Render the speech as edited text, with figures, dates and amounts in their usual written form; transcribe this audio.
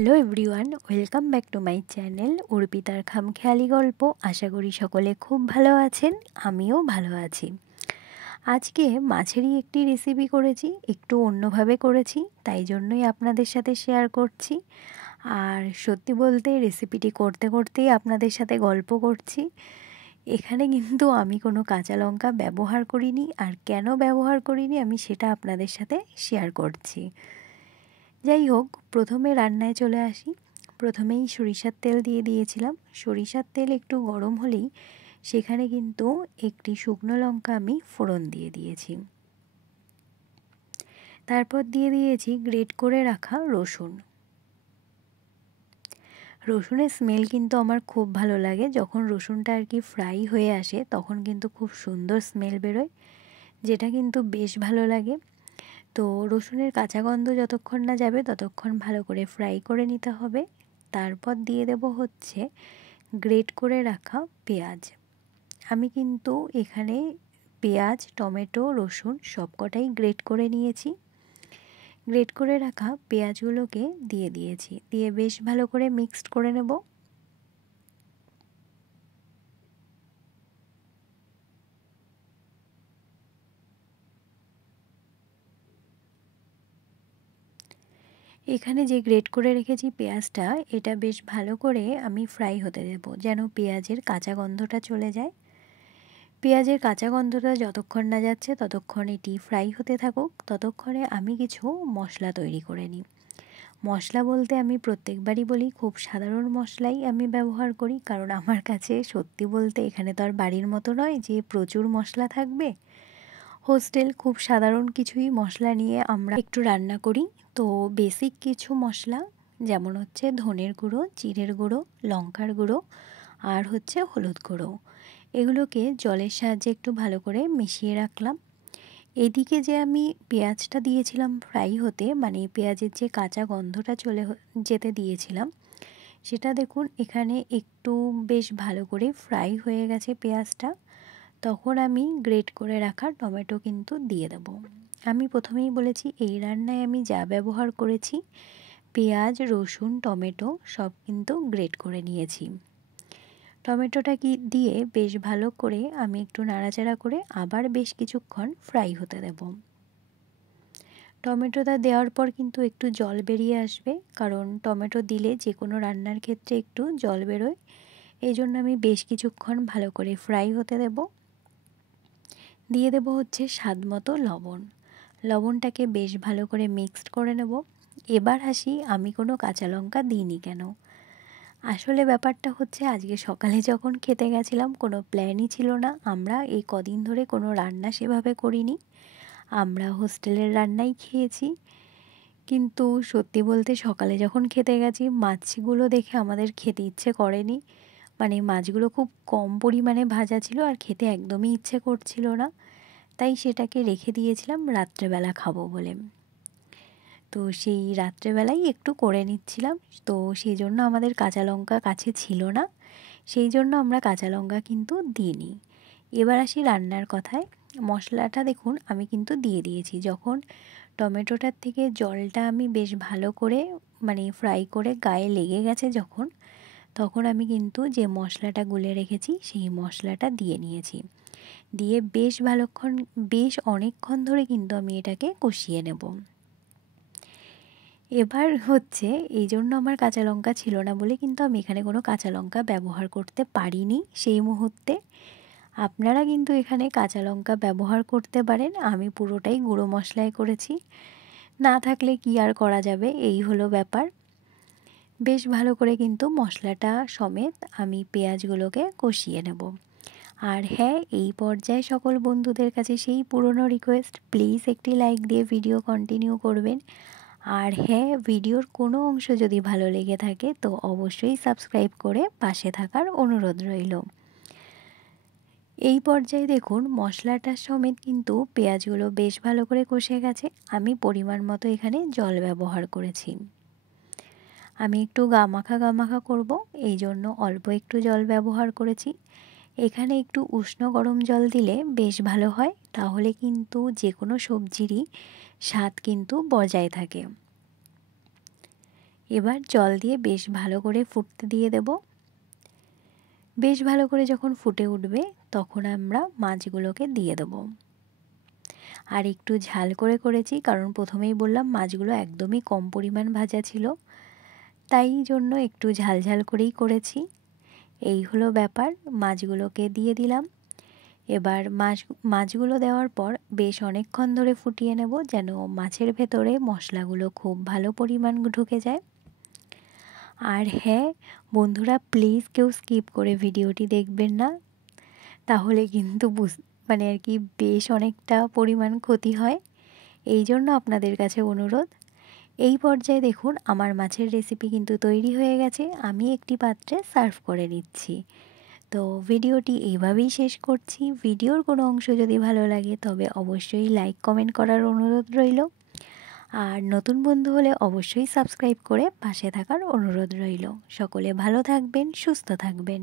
Hello everyone, welcome back to my channel অর্পিতার খামখেয়ালি গল্প। আশা করি সকলে খুব ভালো আছেন, আমিও ভালো আছি। আজকে মাছেরই একটি রেসিপি করেছি, একটু অন্যভাবে করেছি, তাই জন্যই আপনাদের সাথে শেয়ার করছি। আর সত্যি বলতে রেসিপিটি করতে করতেই আপনাদের সাথে গল্প করছি। এখানে কিন্তু আমি কোনো কাঁচা লঙ্কা ব্যবহার করিনি, আর কেন ব্যবহার করিনি আমি সেটা আপনাদের সাথে শেয়ার করছি। যাই হোক, প্রথমে রান্নায় চলে আসি। প্রথমেই সরিষার তেল দিয়ে দিয়েছিলাম। সরিষার তেল একটু গরম হলেই সেখানে কিন্তু একটি শুকনো লঙ্কা আমি ফোড়ন দিয়ে দিয়েছি। তারপর দিয়ে দিয়েছি গ্রেট করে রাখা রসুন। রসুনের স্মেল কিন্তু আমার খুব ভালো লাগে। যখন রসুনটা আর কি ফ্রাই হয়ে আসে তখন কিন্তু খুব সুন্দর স্মেল বেরোয়, যেটা কিন্তু বেশ ভালো লাগে। তো রসুনের কাঁচা গন্ধ যতক্ষণ না যাবে ততক্ষণ ভালো করে ফ্রাই করে নিতে হবে। তারপর দিয়ে দেব হচ্ছে গ্রেট করে রাখা পেঁয়াজ। আমি কিন্তু এখানে পেঁয়াজ, টমেটো, রসুন সবকটাই গ্রেট করে নিয়েছি। গ্রেট করে রাখা পেঁয়াজগুলোকে দিয়ে দিয়েছি, দিয়ে বেশ ভালো করে মিক্সড করে নেব। এখানে যে গ্রেট করে রেখেছি পেঁয়াজটা, এটা বেশ ভালো করে আমি ফ্রাই হতে দেব, যেন পেঁয়াজের কাঁচা গন্ধটা চলে যায়। পেঁয়াজের কাঁচা গন্ধটা যতক্ষণ না যাচ্ছে ততক্ষণ এটি ফ্রাই হতে থাকুক। ততক্ষণে আমি কিছু মশলা তৈরি করে নিই। মশলা বলতে আমি প্রত্যেকবারই বলি খুব সাধারণ মশলাই আমি ব্যবহার করি, কারণ আমার কাছে সত্যি বলতে এখানে তো আর বাড়ির মতো নয় যে প্রচুর মশলা থাকবে। হোস্টেল, খুব সাধারণ কিছুই মশলা নিয়ে আমরা একটু রান্না করি। তো বেসিক কিছু মশলা, যেমন হচ্ছে ধনের গুঁড়ো, জিরের গুঁড়ো, লঙ্কার গুঁড়ো আর হচ্ছে হলুদ গুঁড়ো, এগুলোকে জলের সাহায্যে একটু ভালো করে মিশিয়ে রাখলাম। এদিকে যে আমি পেঁয়াজটা দিয়েছিলাম ফ্রাই হতে, মানে পেঁয়াজের যে কাঁচা গন্ধটা চলে যেতে দিয়েছিলাম, সেটা দেখুন এখানে একটু বেশ ভালো করে ফ্রাই হয়ে গেছে পেঁয়াজটা। তখন আমি গ্রেট করে রাখা টমেটো কিন্তু দিয়ে দেব। আমি প্রথমেই বলেছি এই রান্নায় আমি যা ব্যবহার করেছি, পেঁয়াজ, রসুন, টমেটো সব কিন্তু গ্রেট করে নিয়েছি। টমেটোটা দিয়ে বেশ ভালো করে আমি একটু নাড়াচাড়া করে আবার বেশ কিছুক্ষণ ফ্রাই হতে দেব। টমেটোটা দেওয়ার পর কিন্তু একটু জল বেরিয়ে আসবে, কারণ টমেটো দিলে যে কোনো রান্নার ক্ষেত্রে একটু জল বেরোয়। এই জন্য আমি বেশ কিছুক্ষণ ভালো করে ফ্রাই হতে দেব। দিয়ে দেব হচ্ছে স্বাদ মতো লবণ। লবণটাকে বেশ ভালো করে মিক্সড করে নেব। এবার আসি আমি কোনো কাঁচা লঙ্কা দিইনি কেন। আসলে ব্যাপারটা হচ্ছে আজকে সকালে যখন খেতে গেছিলাম কোনো প্ল্যানই ছিল না। আমরা এই কদিন ধরে কোনো রান্না সেভাবে করিনি, আমরা হোস্টেলের রান্নাই খেয়েছি। কিন্তু সত্যি বলতে সকালে যখন খেতে গেছি মাছগুলো দেখে আমাদের খেতে ইচ্ছে করেনি। মানে মাছগুলো খুব কম পরিমাণে ভাজা ছিল আর খেতে একদমই ইচ্ছে করছিল না। তাই সেটাকে রেখে দিয়েছিলাম রাত্রেবেলা খাবো বলে। তো সেই রাত্রেবেলাই একটু করে নিচ্ছিলাম। তো সেই জন্য আমাদের কাঁচা লঙ্কা কাছে ছিল না, সেই জন্য আমরা কাঁচা লঙ্কা কিন্তু দিইনি। এবার আসি রান্নার কথায়। মশলাটা দেখুন আমি কিন্তু দিয়ে দিয়েছি। যখন টমেটোটার থেকে জলটা আমি বেশ ভালো করে মানে ফ্রাই করে গায়ে লেগে গেছে যখন, তখন আমি কিন্তু যে মশলাটা গুলে রেখেছি সেই মশলাটা দিয়ে নিয়েছি। দিয়ে বেশ অনেকক্ষণ ধরে কিন্তু আমি এটাকে কষিয়ে নেব। এবার হচ্ছে এই জন্য আমার কাঁচা লঙ্কা ছিল না বলে কিন্তু আমি এখানে কোনো কাঁচা লঙ্কা ব্যবহার করতে পারিনি সেই মুহূর্তে। আপনারা কিন্তু এখানে কাঁচা লঙ্কা ব্যবহার করতে পারেন, আমি পুরোটাই গুঁড়ো মশলায় করেছি। না থাকলে কি আর করা যাবে, এই হলো ব্যাপার। বেশ ভালো করে কিন্তু মশলাটা সমেত আমি পেঁয়াজগুলোকে কষিয়ে নেব। আর হ্যাঁ, এই পর্যায়ে সকল বন্ধুদের কাছে সেই পুরনো রিকোয়েস্ট, প্লিজ একটি লাইক দিয়ে ভিডিও কন্টিনিউ করবেন। আর হ্যাঁ, ভিডিওর কোনো অংশ যদি ভালো লেগে থাকে তো অবশ্যই সাবস্ক্রাইব করে পাশে থাকার অনুরোধ রইল। এই পর্যায়ে দেখুন মশলাটার সমেত কিন্তু পেঁয়াজগুলো বেশ ভালো করে কষে গেছে। আমি পরিমাণ মতো এখানে জল ব্যবহার করেছি। আমি একটু গামাখা করব, এই জন্য অল্প একটু জল ব্যবহার করেছি। এখানে একটু উষ্ণ গরম জল দিলে বেশ ভালো হয়, তাহলে কিন্তু যে কোনো সবজিরই স্বাদ কিন্তু বজায় থাকে। এবার জল দিয়ে বেশ ভালো করে ফুটতে দিয়ে দেব। বেশ ভালো করে যখন ফুটে উঠবে তখন আমরা মাছগুলোকে দিয়ে দেব। আর একটু ঝাল করে করেছি, কারণ প্রথমেই বললাম মাছগুলো একদমই কম পরিমাণ ভাজা ছিল, তাই জন্য একটু ঝাল ঝাল করেই করেছি। এই হলো ব্যাপার। মাছগুলোকে দিয়ে দিলাম। এবার মাছগুলো দেওয়ার পর বেশ অনেকক্ষণ ধরে ফুটিয়ে নেব, যেন মাছের ভেতরে মশলাগুলো খুব ভালো পরিমাণ ঢুকে যায়। আর হ্যাঁ বন্ধুরা, প্লিজ কেউ স্কিপ করে ভিডিওটি দেখবেন না, তাহলে কিন্তু মানে আর কি বেশ অনেকটা পরিমাণ ক্ষতি হয়। এই জন্য আপনাদের কাছে অনুরোধ। এই পর্যায়ে দেখুন আমার মাছের রেসিপি কিন্তু তৈরি হয়ে গেছে, আমি একটি পাত্রে সার্ভ করে নিচ্ছি। তো ভিডিওটি এইভাবেই শেষ করছি। ভিডিওর কোনো অংশ যদি ভালো লাগে তবে অবশ্যই লাইক কমেন্ট করার অনুরোধ রইল। আর নতুন বন্ধু হলে অবশ্যই সাবস্ক্রাইব করে পাশে থাকার অনুরোধ রইল। সকলে ভালো থাকবেন, সুস্থ থাকবেন।